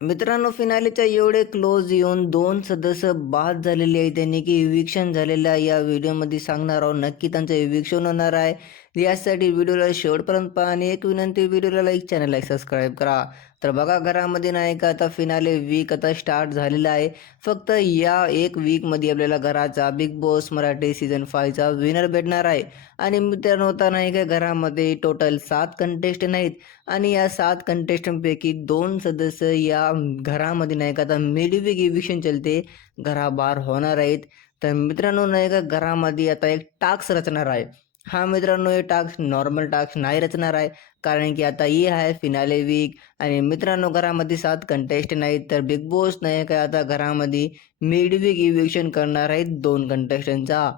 मित्रांनो फिनालेच्या एवढे क्लोज येऊन दोन सदस्य बाद झालेले आहे त्यांनी की इव्हिक्शन झालेलं आहे. या व्हिडिओमध्ये सांगणार आहोत. नक्की त्यांचं इव्हिक्शन होणार आहे. यासाठी व्हिडिओला शेवटपर्यंत पहा आणि एक विनंती व्हिडिओला लाईक चॅनल लाईक सबस्क्राईब करा. तर बघा घरामध्ये नाही का आता फिनाले वीक आता स्टार्ट झालेला आहे. फक्त या एक वीकमध्ये आपल्याला घराचा बिग बॉस मराठी सीझन फायचा विनर भेटणार आहे. आणि मित्रांनो होता नाही का घरामध्ये टोटल सात कंटेस्टंट आहेत. आणि या सात कंटेस्टंटपैकी दोन सदस्य या घरामध्ये नाही का आता मिडवीक इव्हिशन चलते घराबाहेर होणार आहेत. तर मित्रांनो नाही का घरामध्ये आता एक टास्क रचणार आहे. हा मित्रांनो हे टास्क नॉर्मल टास्क नाही रचणार आहे. कारण की आता ही आहे फिनाले वीक आणि मित्रांनो घरामध्ये सात कंटेस्ट नाहीत तर बिग बॉस नाही काय? आता घरामध्ये मिडविक इव्हिक्शन करणार आहेत दोन कंटेस्टंटचा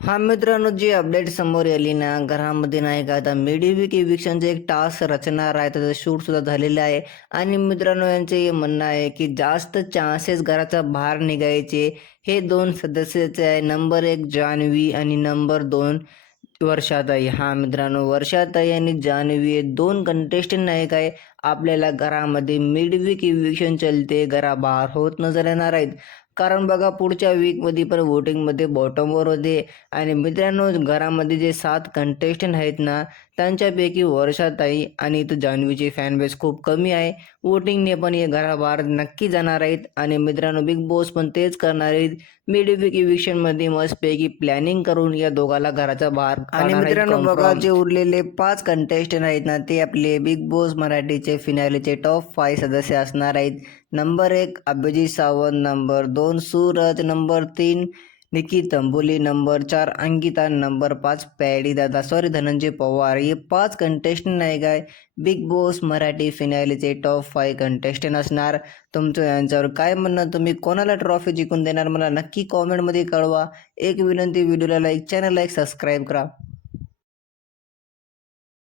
हा मित्रांनो जी अपडेट समोर आली ना घरामध्ये नाही का आता मिडविक इविक्शनचं एक टास्क रचणार आहे त्याचं शूट सुद्धा झालेलं आहे. आणि मित्रांनो यांचे हे म्हणणं आहे की जास्त चान्सेस घराचा बाहेर निघायचे हे दोन सदस्याचे आहे. नंबर एक जान्हवी आणि नंबर दोन वर्षाताई. हा मित्रांनो वर्षाताई आणि जान्हवी हे दोन कंटेस्टंट नाही काय आपल्याला घरामध्ये मिडविक इव्हिक्शन चलते घराबाहेर होत नजर येणार आहेत. कारण बघा पुढच्या वीकमध्ये पण वोटिंगमध्ये बॉटमवर होते. आणि मित्रांनो घरामध्ये जे सात कंटेस्टंट आहेत ना त्यांच्यापैकी वर्षाताई आणि इथं जान्हवीची फॅन बेस खूप कमी आहे. वोटिंगने पण हे घराबाहेर नक्की जाणार आहेत. आणि मित्रांनो बिग बॉस पण तेच करणार आहेत. मिडविक इविक्शनमध्ये मस्तपैकी प्लॅनिंग करून या दोघाला घराच्या बाहेर आणि मित्रांनो बघा जे उरलेले पाच कंटेस्टंट आहेत ना ते आपले बिग बॉस मराठीचे फिनालेचे टॉप फाय सदस्य असणार आहेत. नंबर एक अभिजित सावंत. नंबर दोन सूरज. नंबर तीन निकी तंबोली नंबर चार अंकिता नंबर पाच पॅडी दादा सॉरी धनंजय पवार हे पाच कंटेस्टंट नाही काय? बिग बॉस मराठी फिनालेचे टॉप फाय कंटेस्टंट असणार. तुमचं यांच्यावर काय म्हणणं? तुम्ही कोणाला ट्रॉफी जिंकून देणार? मला नक्की कॉमेंटमध्ये कळवा. एक विनंती व्हिडिओला लाईक चॅनल एक सबस्क्राईब करा.